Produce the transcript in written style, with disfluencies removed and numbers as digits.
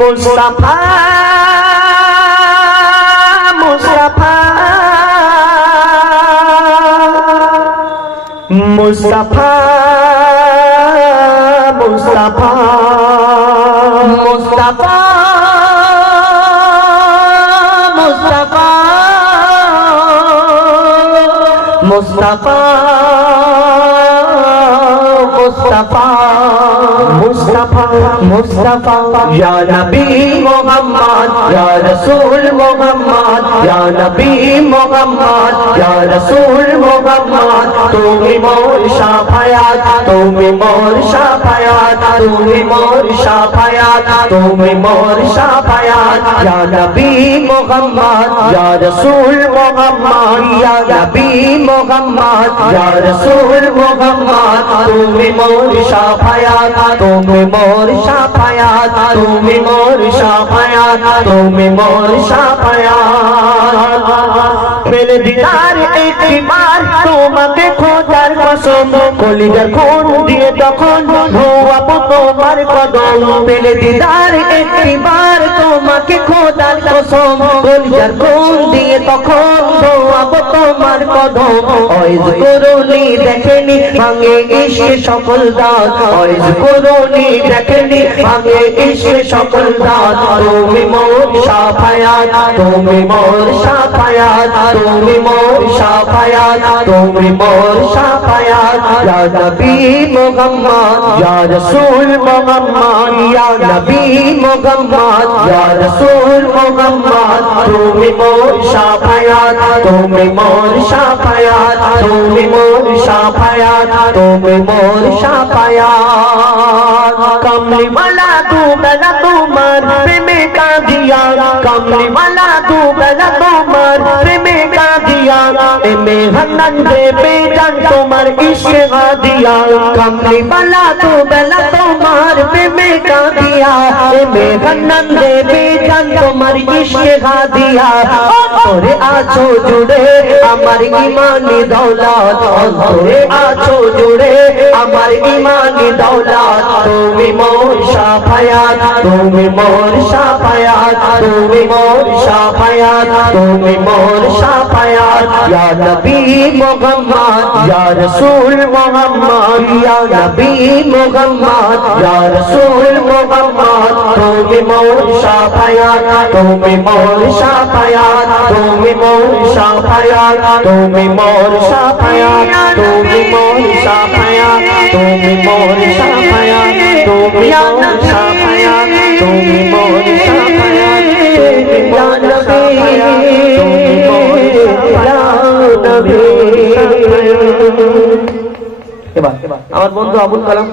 মুস্তাফা মুস্তাফা মুস্তাফা মুস্তাফা মুস্তাফা মুস্তাফা মুস্তাফা मुस्तफा मुस्तफा मुस्तफा या नबी मोहम्मद या रसूल मोहम्मद या नबी मोहम्मद या रसूल मोहम्मद तुम्हें मोर शाफायात तुम्हें मोर शाफायात तुम्हें मोर शाफायात तुम्हें मोर शाफायात या नबी मोहम्मद या रसूल मोहम्मद या नबी मोहम्मद या रसूल मोहम्मद तुम्हें मोर शाफायात तुम्हें मोर शाफायात तुम्हें मोर शाफायात तुम्हें मोर शाफायात मेरे दीदार एक बार তোমাকে খোদার কসম কলিজার খুন দিয়ে তখন ধোয়াবো তোমার কদম মেরে দিদার একবার তোমাকে খোদার কসম কলিজার খুন দিয়ে তখন ধোয়াবো তোমার কদম ওয়াজ করুনি দেখেনি ভাঙে ইশকে সকল দাঁত ওয়াজ করুনি দেখেনি ভাঙে ইশকে সকল দাঁত তুমি মোর শাফায়াত তুমি মোর শাফায়াত তুমি মোর শাফায়াত তুমি মোর শাফায়াত ইয়া নবী মুহাম্মদ ইয়া রাসূল মুহাম্মদ ইয়া নবী মুহাম্মদ ইয়া রাসূল মুহাম্মদ তুমি মোর শাফায়াত তুমি মোর শাফায়াত তুমি মোর শাফায়াত তুমি মোর শাফায়াত কমলি वाला तू बेला तुम्हार प्रेमे का दिया कमली वाला तू बेला तुम्हार प्रेमे का दिया में हनन दे बेजान तुम्हार इश्क का दिया कमली वाला तू बेला तुम्हार प्रेमे का दिया में हनन दे बेजान तुम्हार इश्क का दिया ओरे आछो जुड़े हमार ईमानी दौलत ओरे आछो जुड़े हमार ईमानी दौलत তুমি মোর শাফায়াত তুমি মোর শাফায়াত তুমি মোর শাফায়াত তুমি মোর শাফায়াত ইয়া নবী মুহাম্মদ ইয়া রাসূল মুহাম্মদ ইয়া নবী মুহাম্মদ ইয়া রাসূল মুহাম্মদ তুমি মোর শাফায়াত তুমি মোর শাফায়াত তুমি মোর শাফায়াত তুমি মোর শাফায়াত তুমি মোর শাফায়াত তুমি মোর শাফায়াত তুমি মোর শাফায়াত তুমি মোর শাফায়াত তুমি মোর শাফায়াত তুমি মোর শাফায়াত এবার আমার বন্ধু আবুল কালাম